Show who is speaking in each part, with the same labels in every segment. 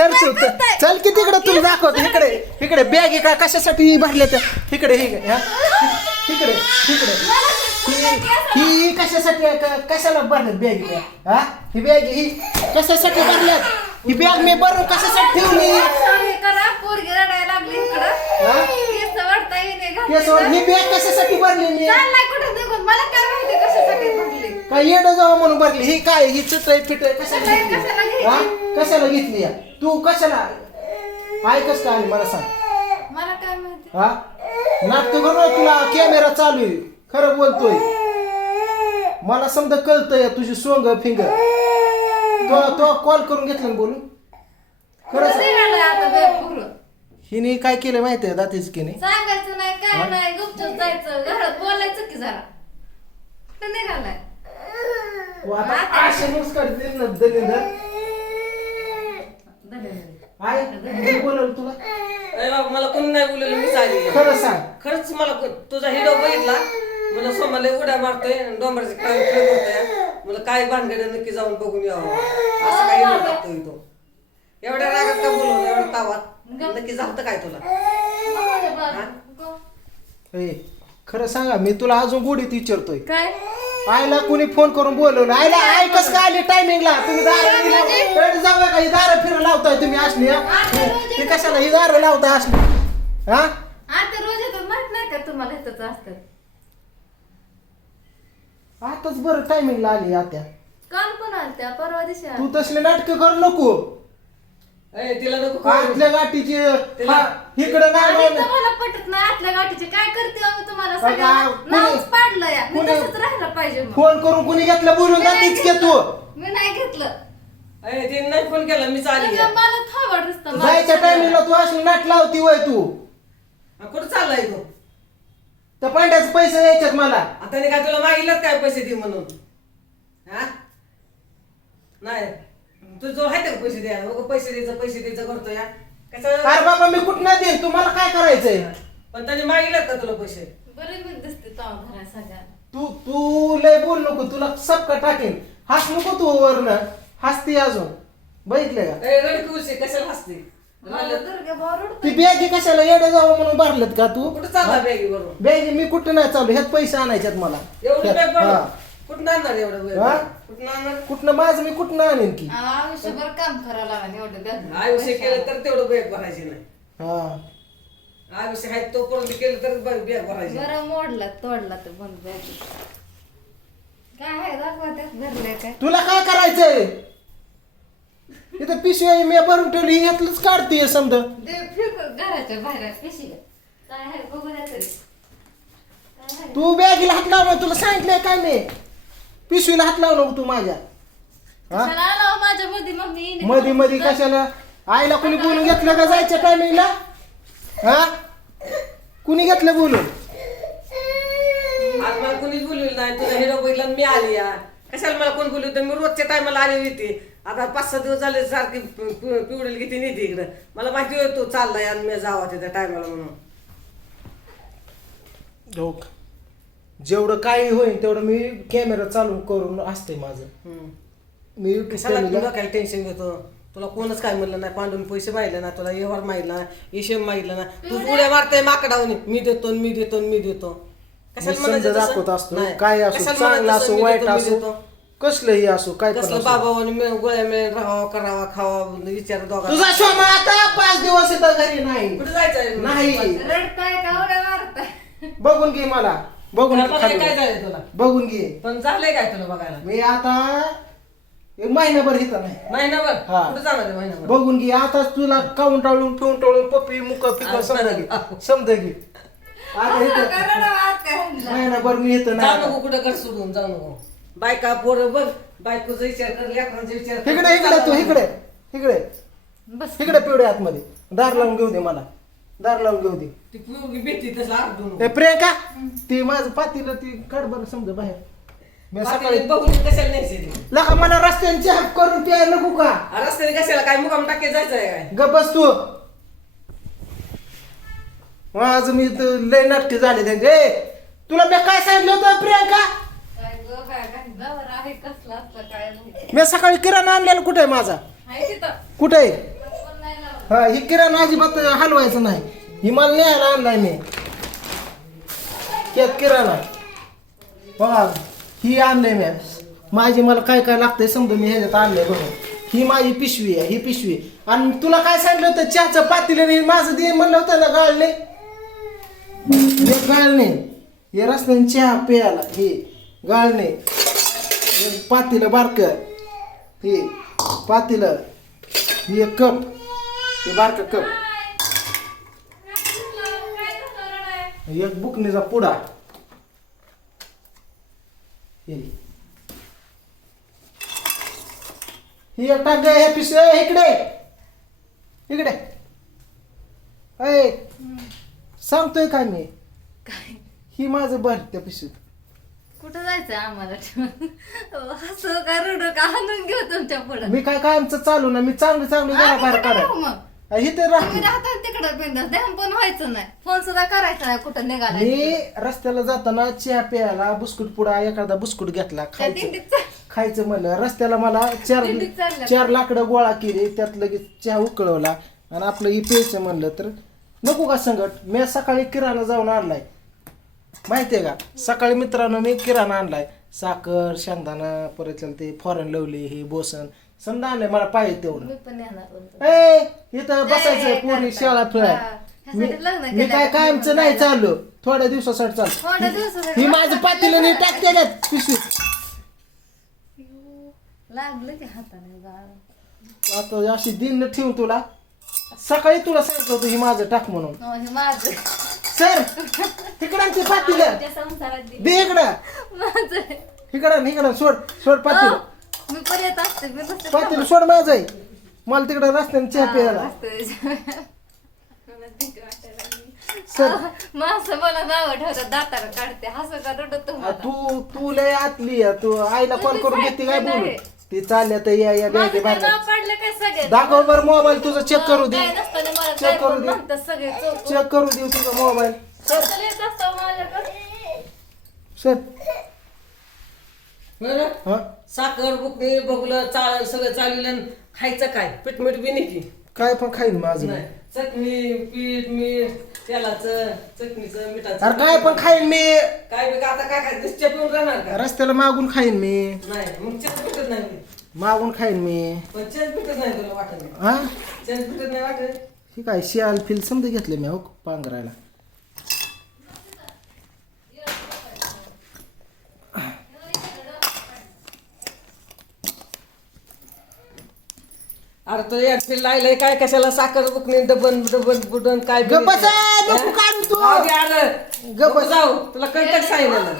Speaker 1: Sir तू? चल की तिकडे तुला दाखवतो. इकडे इकडे बॅग का कशासाठी भरल्या त्या? इकडे हे? हा? तिकडे तिकडे ही ही कशासाठी आहे? क- कशाला भरल्यात बॅग हा? ही बॅग ही कशासाठी भरल्यात ही बॅग मी भरून कशासाठी ठेवली?
Speaker 2: हे इकडं? केस
Speaker 1: वर- बॅग कशासाठी भरली
Speaker 2: निघून? मला काय माहिती कशासाठी भरली.
Speaker 1: काय येडं जावं म्हणून भरली ही काय ही चित्र फिट कशाला
Speaker 2: कशाला
Speaker 1: घेतली? हा? कशाला घेतली या? तू कशाला? ऐकच का आली मला सांग.
Speaker 2: मला काय माहिती?
Speaker 1: हा? नाटक करू तुला कॅमेरा चालू आहे. खरं बोलतोय. मला समजा कळतंय तुझी सोंग फिंग तो तो कॉल करून घेतलं ना बोलून? खरंच
Speaker 2: कुठं निघालाय आता बे पुरं?
Speaker 1: हिने काय केलं माहितीये दातीच की नाही?
Speaker 2: सांगायचं नाही काय नाही गुपचूप जायचं घरात बोलायचं की जरा. कुठं निघालाय
Speaker 1: आता आहे बोलवलं तुला.
Speaker 3: अरे बाबा मला कोणी नाही बोलवलं मी चालली
Speaker 1: खरं सांग.
Speaker 3: खरंच मला तुझा हिडो बघितला? मला सोमाला उड्या मारतोय आणि डोंबराचे काय खेळ करतोय मला काय भानगड आहे नक्की जाऊन बघून यावं. असं काही टाकतोय तो. एवढ्या रागात का बोलवलं एवढ्या तावात? नक्की झालं काय तुला?
Speaker 1: ए खरं सांगा मी तुला अजून गोडीत विचारतोय.
Speaker 2: काय?
Speaker 1: आईला कुणी फोन करून बोलवलं आईला आई कस काय आली टायमिंगला तुम्ही दार जाऊ का? ही दार फिरून लावताय तुम्ही असली हा? ती कशाला? ही दार लावताय असली हा?
Speaker 2: आता रोज येतात. माहीत नाही का तुम्हाला इथंच असतात?
Speaker 1: आताच बरं टायमिंगला आली आत्या
Speaker 2: काल पण आलत्या परवा दिवशी
Speaker 1: तू. तसले नाटक करू नको.
Speaker 3: ए, तिला नको.
Speaker 1: आतल्या गाठीची इकडं नाही
Speaker 2: तुम्हाला पटत नाही आतल्या गाठीचे. काय करते आम्ही तुम्हाला?
Speaker 1: अगं,
Speaker 2: सगळ्यांना
Speaker 1: कुणी-
Speaker 2: नावच पाडलं या मी
Speaker 1: कुणी-
Speaker 2: तसंच राहायला पाहिजे मग.
Speaker 1: फोन करून कुणी घेतलं बोलून
Speaker 2: मी नाही
Speaker 1: जातीच की तू.
Speaker 2: घेतलं. मी नाही घेतलं.
Speaker 3: तिने नाही फोन केला मी चालली
Speaker 2: तुम्ही मला मला
Speaker 1: जायच्या. टायमिंगला तू असली नाट लावती वय तू.
Speaker 3: हा, कुठं चाललाय तू?
Speaker 1: तर पांड्याचे पैसे द्यायच्यात मला.
Speaker 3: आता नाही काय तुला मागितलं काय पैसे दे म्हणून? हा? नाही. तुझं आहे का पैसे द्या. बघ पैसे द्यायचं पैसे द्यायचं करतो या कसं
Speaker 1: अरे बाबा मी कुठं देईन? तुम्हाला काय करायचंय?
Speaker 3: पण त्याने मागितलं का तुला पैसे
Speaker 2: बरे मी दिसते ताव घरा सगळ्या
Speaker 1: तू तू लय बोल नको तुला सबका टाकेन. हस नको तू वरनं. हसती अजून. बघितले का?
Speaker 3: ए, रडकी उशी कशाला हसते?
Speaker 2: मला दुर्गा भाऊ रडतोय.
Speaker 1: ती बॅगी कशाला? येडं जावं म्हणून भरलेत का तू?
Speaker 3: कुठं चालला बॅगी बरोबर
Speaker 1: बॅगी मी कुठं नाही चालू ह्यात पैसे आणायच्यात मला.
Speaker 3: एवढं
Speaker 1: ह्यात,
Speaker 3: बॅग
Speaker 1: हा.
Speaker 3: बरोबर कुठं आणणार एवढं बॅग
Speaker 1: हा?
Speaker 3: कुठं आणणार?
Speaker 1: कुठनं माझं मी कुठनं आणेन की?
Speaker 2: आयुष्यभर काम करावं लागेल एवढं
Speaker 3: आयुष्य केलं तर तेवढं बॅग भरायची नाही.
Speaker 1: हा.
Speaker 3: आयुष्य आहे तोपर्यंत केलं तर बॅग भरायची.
Speaker 2: बरं मोडला तोडला तर बंद बॅग काय आहे दाखवा त्यात भरले काय?
Speaker 1: तुला काय करायचंय? इथं पिशवी मी भरून ठेवली ह्यातलंच काढते समजा.
Speaker 2: ते फेकून घराच्या बाहेर पिशी काय आहे बघू द्या तरी. काय आहे?
Speaker 1: तू बॅगीला हात लाव ना तुला सांगितलंय काय मी? पिशवीला हात लाव नको तू माझ्या. हा?
Speaker 2: आला हो माझ्या मध्ये मग मी येईन.
Speaker 1: मधी मधी कशाला? आईला कुणी बोलून घेतलं का जायच्या टायमिंगला हा? कुणी घेतलं बोलून?
Speaker 3: आज मला कोणीच बोलवलं नाही. तुझा हिरो बघितला आणि मी आली या. कशाला मला कोण बोलवलं? होतं? मी रोजच्या टायमाला आली होती. आता पाच सहा दिवस झाले सारखी पि- पि- पिवडेल किती नेते इकडं. मला माहिती होतं तू चाललाय आणि मी जावा तिथं टायमाला म्हणून.
Speaker 1: हो का? जेवढं काही होईल तेवढं मी कॅमेरा चालू करून असते माझं.
Speaker 3: हम्म.
Speaker 1: मी
Speaker 3: कशाला?
Speaker 1: ला-
Speaker 3: काय टेन्शन घेतो. तुला कोणच काय म्हणलं नाही पांडून पैसे माहितले ना तुला व्यवहार माहितला ना हिशेब माहितला ना तू उड्या मारताय माकडावनी मी देतो मी देतो मी देतो. कशाला तसं?
Speaker 1: दाखवत असतो.
Speaker 3: नाही.
Speaker 1: काय असो
Speaker 3: कशाला
Speaker 1: चांगलं
Speaker 3: म्हणायचं
Speaker 1: असो
Speaker 3: मी
Speaker 1: वाईट
Speaker 3: देतो, मी
Speaker 1: असो
Speaker 3: देतो?
Speaker 1: कसलंही असो काय पण
Speaker 3: कसलं
Speaker 1: असो.
Speaker 3: बाबा गोळ्या मिळेल राहावा करावा खावा विचार दोघा
Speaker 1: तुझा शोमा आता पाच दिवस येतं घरी नाही.
Speaker 3: कुठे जायचंय?
Speaker 1: नाही.
Speaker 2: रडताय का? मारताय?
Speaker 1: बघून घे मला. बघून घे
Speaker 3: बघायला
Speaker 1: खाली.
Speaker 3: काय झालंय तुला?
Speaker 1: बघून घे.
Speaker 3: पण झालंय काय तुला बघायला?
Speaker 1: मी आता एक महिनाभर इथं नाही.
Speaker 3: महिनाभर?
Speaker 1: हा.
Speaker 3: कुठे जाणार आहे महिनाभर?
Speaker 1: बघून घे आता तुला काऊन टाळून ठेवून टाळून पप्पी मुक पिक
Speaker 3: हा,
Speaker 1: समजा घे
Speaker 3: हा.
Speaker 1: समजा घे. आता इथं? महिनाभर मी इथं
Speaker 3: जाऊ
Speaker 1: नाही
Speaker 3: नको कुठं घर सोडून जाऊ नको. बायका पोरं बघ बायकोचा विचार कर लेकरांचा विचार कर.
Speaker 1: इकडे इकडे तू इकडे इकडे.
Speaker 2: बस.
Speaker 1: इकडे पिवडे आतमध्ये. दार लावून घेऊ दे मला. दार लावून घेऊ दे.
Speaker 3: ती पोरगी भेटती तसं
Speaker 1: ए प्रियंका ती माझं पातीला ती काढ बरं समजा बाहेर. मी सकाळी
Speaker 3: पातेली बघून कशाला न्यायचे ते?
Speaker 1: लका मला रस्त्यांची हाक करून प्यायला नको का?
Speaker 3: आ, रस्त्याने कशाला? काय मुकाम टाके जायचं आहे काय?
Speaker 1: गप बस तू माझं मी तर लय नक्की झाले त्यांचे. ए, तुला मी काय सांगितलं होतं प्रियंका?
Speaker 2: काय गं काय काय गवर आहे कसलं असलं काय माहिती.
Speaker 1: मी सकाळी किराणा आणलेला कुठे आहे माझा?
Speaker 2: आहे तिथं.
Speaker 1: कुठे आहे?
Speaker 2: पण
Speaker 1: हा ही किराणा अजिबात हलवायचं नाही. ही मला न्यायला आणलाय मी. त्यात किराणा. बघा. ही आणलंय मी. माझी मला काय काय लागतंय समजा मी ह्याच्यात आणलंय बघा. ही माझी पिशवी आहे ही पिशवी. आणि तुला काय सांगितलं होतं? चहाचं पातील नाही माझं दे म्हणलं होतं ना गाळले. हे गाळणे. हे रस्त्याने चहा प्यायला हे गाळणे. हे पातीलं बारक. हे पातीलं. हे कप. हे बारक कप. एक बुकणीचा पुडा. हे ही एक टाक गं, हे पिस इकडे. इकडे. अय सांगतोय काय मी?
Speaker 2: काय?
Speaker 1: ही माझं भर त्या पिशवीत
Speaker 2: कुठं जायचं आम्हाला? ठेवून हसू का रडू का हाणून घेऊ तुमच्या पुढं?
Speaker 1: मी काय कायमचं चालू ना मी चांगली चांगली घरा
Speaker 2: आम्ही
Speaker 1: बाहेर
Speaker 2: कुठं राहू
Speaker 1: काढा
Speaker 2: मग?
Speaker 1: इथे
Speaker 2: तुम्ही
Speaker 1: राहते
Speaker 2: राहता तिकडं बिंदास ध्यान पण व्हायचं नाही. फोन सुद्धा करायचा नाही कुठं निघाला
Speaker 1: मी रस्त्याला जाताना चहा प्यायला बिस्कुट पुडा एखादा बिस्कुट घेतला खायचं. म्हणलं. रस्त्याला मला चार
Speaker 2: दिंडीत चालल्या.
Speaker 1: चार लाकडं गोळा केली त्यात लगेच चहा उकळवला आणि आपलं ही प्यायचं म्हणलं तर नको का संकट? मी सकाळी किराणा जाऊन आणलाय. माहितीये का? सकाळी मित्रांनो मी किराणा आणलाय. साखर शेंगदाणा परत ते फॉरेन लवली हे बोसन. समजा आणलंय मला पाहिजे तेवढं.
Speaker 2: मी पण येणार होतो.
Speaker 1: ए इथं बसायचं पुरी
Speaker 2: करता.
Speaker 1: शाळा
Speaker 2: हा,
Speaker 1: फिराय
Speaker 2: ह्यासाठी लग्न
Speaker 1: मी
Speaker 2: केलं
Speaker 1: काय कायमचं नाही? चाललो. थोड्या दिवसासाठी
Speaker 2: थोड्या
Speaker 1: चाल
Speaker 2: दिवसासाठी.
Speaker 1: ही माझं पातीलं नाही टाकते ना पिशवीत
Speaker 2: लागलं की हाताने गाळ.
Speaker 1: आता अशी दिन ठेवून तुला. सकाळी तुला सांगितलं होतं ही माझं टाक म्हणून.
Speaker 2: हो, हे माझं.
Speaker 1: सर तिकडं ते पातीलं.
Speaker 2: आमच्या संसारात दे.
Speaker 1: दे इकडं.
Speaker 2: माझं.
Speaker 1: इकडं इकडं सोड सोड पातीलं.
Speaker 2: मी पण येत असते मी नुसतं
Speaker 1: पातीलं सोड माझं आहे मला तिकडं रस्त्याने चहा प्यायला. सर.
Speaker 2: मासं मला नाव ठेवतात दाताला काढते. हसं का रडत
Speaker 1: आ,
Speaker 2: तुम्हाला
Speaker 1: तू तू लय आतली आहे. तू आईला कॉल करून घेते काय बोलू. ती चालल्या तर या या
Speaker 2: माझं
Speaker 1: बॅगे
Speaker 2: काय
Speaker 1: बाहेर
Speaker 2: नाव काढलं काय सगळे
Speaker 1: दाखव बरं मोबाईल तुझा चेक करू दे.
Speaker 2: काय नसताना मला
Speaker 1: Check
Speaker 2: काय
Speaker 1: करू
Speaker 2: पण
Speaker 1: दे.
Speaker 2: म्हणतात सगळे चौक.
Speaker 1: चेक करू दे तुझा मोबाईल
Speaker 2: चल येत असतं माझ्याकडे.
Speaker 1: सर.
Speaker 3: बरं?
Speaker 1: हा?
Speaker 3: साखर बुकणी बघलं चाळ सगळं चाललं खायचं काय? पीठ मीठ बी नाही की.
Speaker 1: काय पण खाईन माझं
Speaker 3: नाही. चटणी पीठ मीठ तेलाचं चटणीचं मिठाचं.
Speaker 1: अरे काय पण खाईन मी.
Speaker 3: काय बी का आता काय काय नुसतं पिऊन राहणार का?
Speaker 1: रस्त्याला मागून खाईन मी.
Speaker 3: नाही मग चेन पिटत नाही मी.
Speaker 1: मागून खाईन मी.
Speaker 3: पण चेन पिटत नाही तुला वाटत.
Speaker 1: हा?
Speaker 3: चेन पिटत नाही वाटत.
Speaker 1: ही काय शियाल फिल समजा घेतले मी हो पांघरायला.
Speaker 3: अरे तो एअरफिल लायलंय काय कशाला साखर बुकणी डबन डबन बुडन काय बी
Speaker 1: गप्प बस. नको काढू तू.
Speaker 3: नको
Speaker 1: बस.
Speaker 3: जाऊ. तुला कळतं सांगितलं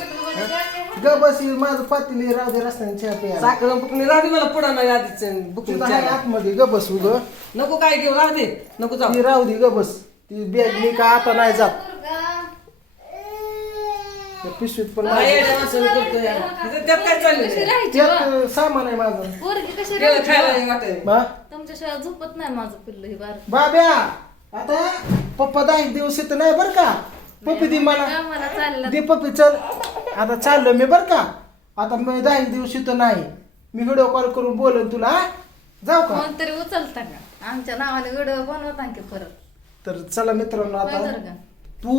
Speaker 1: ग बस ही माझं पातीली राहू दे रस्त्याने चहा प्यायला.
Speaker 3: साखर बुकणी राहू दे मला पुढं नाही आधीच बुकणी
Speaker 1: तुझा आहे आतमध्ये ग बस उग
Speaker 3: नको काय घेऊ राहू दे. नको जाऊ.
Speaker 1: ती राहू दे ग बस. ती बॅग मी का आता नाही जात? त्या पिशवीत पण
Speaker 3: काय यार. तिथं त्यात काय चाललं
Speaker 1: सामान आहे माझं.
Speaker 2: पोरगी कशी
Speaker 3: केळं खायला
Speaker 2: तुमच्याशिवाय झोपत नाही माझं पिल्लू ही बार
Speaker 1: बाब्या आता पप्पा दहा एक दिवस येत नाही बर का? पप्पी दे मला
Speaker 2: मला. चाललं?
Speaker 1: दे पप्पी चल. आता चाललो मी बर का? आता मी दहा एक दिवस येतो नाही. मी व्हिडिओ कॉल करून बोलन तुला हा? जाऊ का?
Speaker 2: तरी उचलता का? आमच्या नावाने व्हिडिओ बनवता की परत.
Speaker 1: तर चला मित्रांनो आता
Speaker 2: का?
Speaker 1: तू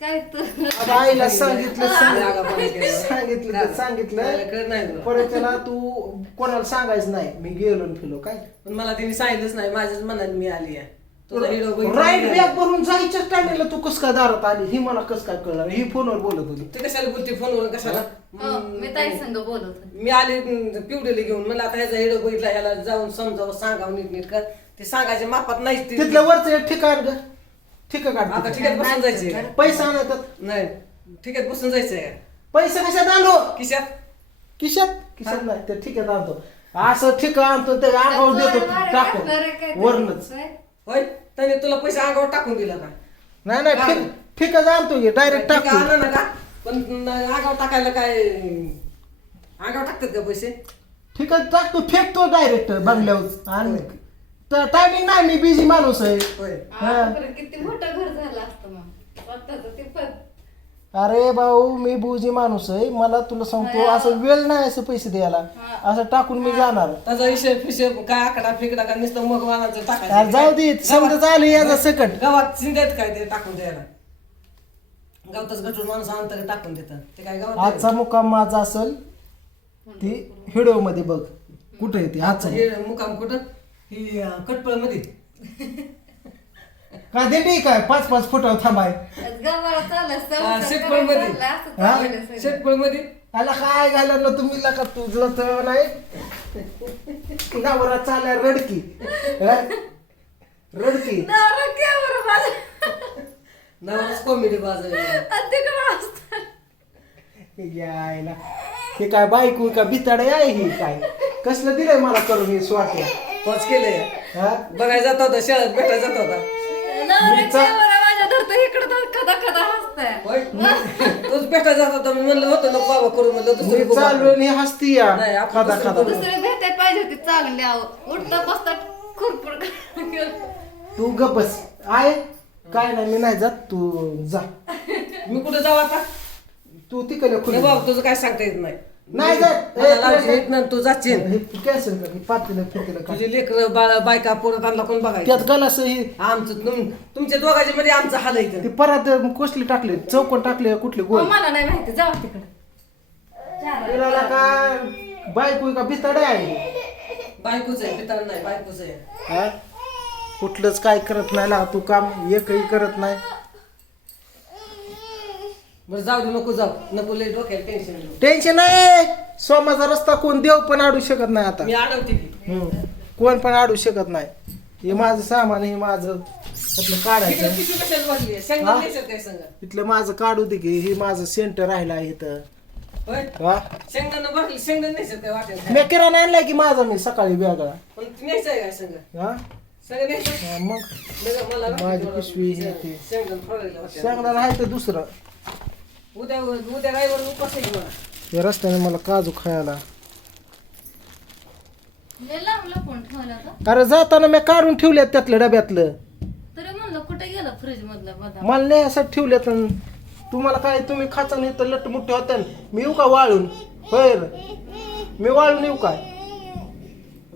Speaker 2: काय तू?
Speaker 1: आता आईला सांगितलं सांग-. सांगितलं सांगितलं
Speaker 3: कळत नाही तुला.
Speaker 1: परत त्याला तू कोणाला सांगायचं नाही. मी गेलो आणि फिलो काय?
Speaker 3: पण मला तिने सांगितलंच नाही. माझ्याच मनात मी आली आहे. तुझा हिरो बघितला
Speaker 1: राईट
Speaker 3: नाही.
Speaker 1: बॅग भरून जायच्या टायमाला तू कस काय दारात आली? ही मला कस काय कळणार ही फोनवर बोलत होती.
Speaker 3: ते कशाला बोलते? फोनवर कशाला?
Speaker 2: हो, मी ताई संग बोलत होते.
Speaker 3: मी आले पिवडेले घेऊन. मला आता ह्याचा हिडो बघितला ह्याला जाऊन समजावं सांगावं नीट नीट कर ते सांगायच्या मापात नाही ते.
Speaker 1: तिथलं वरचं एक ठिकाण ग. ठिका
Speaker 3: आता
Speaker 1: काढ
Speaker 3: ठिकाण बसून जायचंय.
Speaker 1: पैसा आणतात.
Speaker 3: नाही ठिकाण बसून जायचंय.
Speaker 1: पैसे कशात आणलो
Speaker 3: किशात?
Speaker 1: किशात? किशात नाही ते ठिकात आणतो. असं ठिका आणतो ते अंगावर देतो
Speaker 2: बरं, बरं,
Speaker 1: टाकून
Speaker 2: बरं, काय ते?
Speaker 1: वरणच
Speaker 2: होय?
Speaker 3: त्याने तुला पैसे अंगावर टाकून दिला का?
Speaker 1: नाही नाही ठिक आणतो की डायरेक्ट
Speaker 3: ठीक
Speaker 1: टाकतो.
Speaker 3: आहे, आणलं ना का? पण अंगावर टाकायला काय अंगावर टाकतात का पैसे?
Speaker 1: ठिकाण टाकतो फेकतो डायरेक्ट बंगल्यावर. आणि. टायमिंग नाही मी बिझी माणूस आहे.
Speaker 3: होय.
Speaker 1: हा.
Speaker 2: किती मोठं घर झालं असतं मग. स्वतःचं ते पण.
Speaker 1: अरे भाऊ मी बुजी माणूस आहे. मला तुला सांगतो असं वेळ नाही असं पैसे द्यायला. असं टाकून मी जाणार.
Speaker 3: त्याचा हिशेब फिशेब काय आकडा फिकडा का नुसतं मग
Speaker 1: अरे
Speaker 3: टाकायचं
Speaker 1: जाऊ दे समजा चालू याचा सकट.
Speaker 3: गावात शिंदेत काय ते टाकून द्यायला? गावातच गटून माणूस आणतं टाकून देतात ते काय गावात
Speaker 1: आजचा मुक्काम माझा असेल. ती व्हिडिओमध्ये बघ. कुठे आहे ती? आजचा
Speaker 3: हे मुकाम कुठं? ही कटपळमध्ये
Speaker 1: काय दिंडी काय? पाच पाच फुटावर थांबाय.
Speaker 2: गव्हाला चाललं, संसार
Speaker 3: शेतपळमध्ये
Speaker 2: करायला चाललं, असं चाललेलं सगळं.
Speaker 3: शेतपळमध्ये
Speaker 1: आला काय घालणार ना तुम्ही? का तुझलं तर नाही. नवरा चाल्या रडकी. हा? रडकी.
Speaker 2: नवरा केवढं माझं.
Speaker 3: नावाच कॉमेडी बाज
Speaker 2: आणि तिकडं असतं.
Speaker 1: यायला हे काय बायको का बिताडे आहे ही काय? कसलं दिलंय मला करून हे स्वाट्या
Speaker 3: पोच केलंय
Speaker 1: हा?
Speaker 3: बघायला जात होता शाळेत भेटायला जात होता.
Speaker 2: नवरा
Speaker 1: मी चा-
Speaker 2: केवढं माझ्या धरतं, इकडं तर खदा खदा हसतंय.
Speaker 3: होय तोच भेटायला जात होता मी म्हणलं होतं नको बाबा करू म्हणलं दुसरी
Speaker 1: मी
Speaker 3: बघू
Speaker 1: चाललो
Speaker 3: आपण.
Speaker 1: आणि हसती या
Speaker 3: नाही, आपण दुसरं
Speaker 1: कदा
Speaker 3: बघू.
Speaker 2: दुसरे भेटाय पाहिजे होती चांगली आहो. उठता बसता खुरपूर.
Speaker 1: तू गप बस. आहे? काय नाही मी नाही जात तू जा.
Speaker 3: मी कुठं जाऊ आता?
Speaker 1: तू तिकडे खुली.
Speaker 3: बाबा तुझं काय सांगता येत नाही.
Speaker 1: नाही जात.
Speaker 3: नाही, तू जाशील.
Speaker 1: हे कॅन्सल कर हे पातीला फिरतीला का
Speaker 3: तुझी लेकर बाळ बायका पोरत आणला कोण बघायचं?
Speaker 1: त्यात गलास हे
Speaker 3: आमचं तुम- तुमच्या दोघांच्या मध्ये आमचं हाल आहे
Speaker 1: ते
Speaker 3: इथं.
Speaker 1: परत कसले टाकले चौकोन टाकले कुठले गोल?
Speaker 2: मला नाही माहिती. जाऊ तिकडं.
Speaker 1: तिला का बायको का भिताडे आहे?
Speaker 3: बायकोच आहे पिताळ नाही बायकोच आहे.
Speaker 1: हा? कुठलंच काय करत नाही ला तू काम एकही करत नाही.
Speaker 3: बरं जाऊ दे नको जाऊ. नको लय डोक्याला टेन्शन
Speaker 1: नाही. सोमाचा रस्ता कोण देव पण अडू शकत नाही आता.
Speaker 3: मी अडवते की.
Speaker 1: हम्म. कोण पण अडू शकत नाही. हे माझं सामान हे माझं. आपलं काढायचं.
Speaker 3: तिकडे कशाला आहे?
Speaker 1: हा?
Speaker 3: काय सांगा
Speaker 1: इथलं माझं काढू दे की हे माझं सेंटर राहिलं आहे इथं.
Speaker 3: होय?
Speaker 1: हा?
Speaker 3: शेंगदाणा भरली शेंगदाणे न्यायचं काय वाटेल?
Speaker 1: मी किराणा आणलाय की माझा मी सकाळी वेगळा.
Speaker 3: पण ती न्यायचं आहे काय सांगा
Speaker 1: हा?
Speaker 3: न्यायचं
Speaker 1: हा, मग?
Speaker 3: मला
Speaker 1: माझी पिशवी हे ते.
Speaker 3: शेंगदाणे फोडायला वाटेल.
Speaker 1: सांगणार आहे तर दुसरं.
Speaker 3: उद्या उद्या उपास आहे
Speaker 1: या रस्त्याने मला काजू खायला.
Speaker 2: लय लांब लपून ठेवलं होतं
Speaker 1: अरे जाताना मी काढून ठेवल्यात त्यातलं डब्यातलं.
Speaker 2: तरी म्हणलं कुठे गेलं फ्रीज मधलं बदाम?
Speaker 1: मला नाही असं ठेवल्यात अन तुम्हाला काय तुम्ही खाचा नाही तर लट्ट मुठ्ठे होत्या मी येऊ का वाळून? होय. मी वाळून येऊ काय?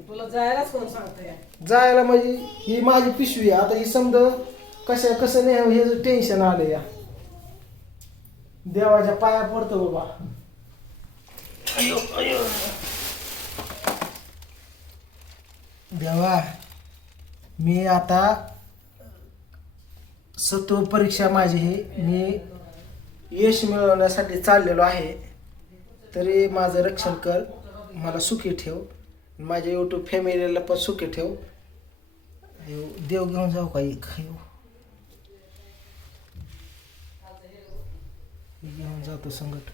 Speaker 3: तुला जायलाच कोण सांगतंय?
Speaker 1: जायला म्हणजे ही माझी पिशवी आहे. आता ही समज कशा कसं नाही हे टेन्शन आलं या. देवाच्या पाया पडतो बाबा. अयो अयो. देवा मी आता सत्व परीक्षा माझी ही मी यश मिळवण्यासाठी चाललेलो आहे. तरी माझं रक्षण कर. मला सुखी ठेव. माझ्या यूट्यूब फॅमिलीला पण सुखी ठेव. देव घेऊन जाऊ का एक घेऊन जातो संकट.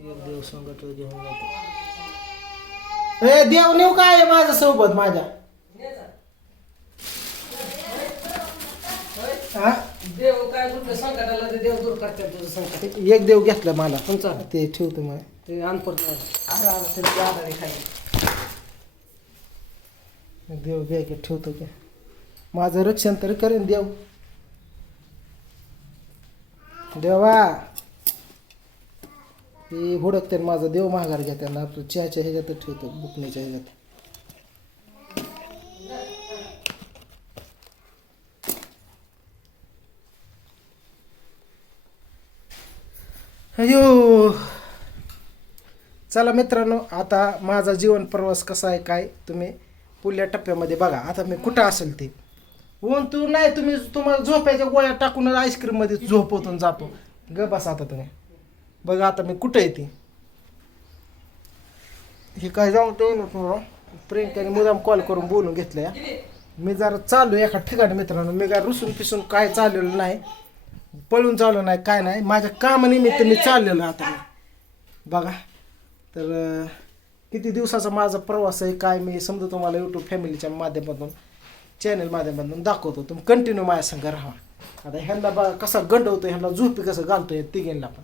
Speaker 1: एक देव संकट घेऊन जातो. ए देव नेऊ काय माझ्या सोबत माझ्या?
Speaker 3: देव काय कुठलं संकटाला ते देव दूर करतात तुझं संकट.
Speaker 1: एक देव घेतला मला.
Speaker 3: कोणचा
Speaker 1: ते ठेवतो मला
Speaker 3: ते आधारे खाली.
Speaker 1: देव बॅगेत ठेवतो का. माझं रक्षण तरी करेन देव. देवा. ती हुडकते माझा देव माघारच्या त्यांना. आपलं चहाच्या ह्याच्यात ठेवतो बुकण्याच्या ह्याच्यात. अयो. चला मित्रांनो आता माझा जीवन प्रवास कसा आहे काय तुम्ही पुढल्या टप्प्यामध्ये बघा. आता मी कुठं असेल ते. ऊन तू नाही तुम्ही तुम्हाला झोपायच्या गोळ्या टाकून आईस्क्रीममध्ये झोपवतून जातो. ग बस आता तुम्ही. बघा आता मी कुठं येते हे काय जाऊन ते ना तुम्हाला प्रियंकाने मुदाम कॉल करून बोलून घेतलं मी जरा चालू एका ठिकाणी मित्रांनो. मी काय रुसून पिसून काय चाललेलं नाही. पळून चाललो नाही काय नाही. माझ्या कामानिमित्त मी चाललेलो आता बघा. तर किती दिवसाचा माझा प्रवास आहे काय मी समजा तुम्हाला यूट्यूब फॅमिलीच्या माध्यमातून. चॅनल माध्यमातून दाखवतो. तुम्ही कंटिन्यू माझ्या संग राहा. आता ह्यांना बा कसा गंडवतो ह्यांना झोपी कसं घालतोय तिघेला पण.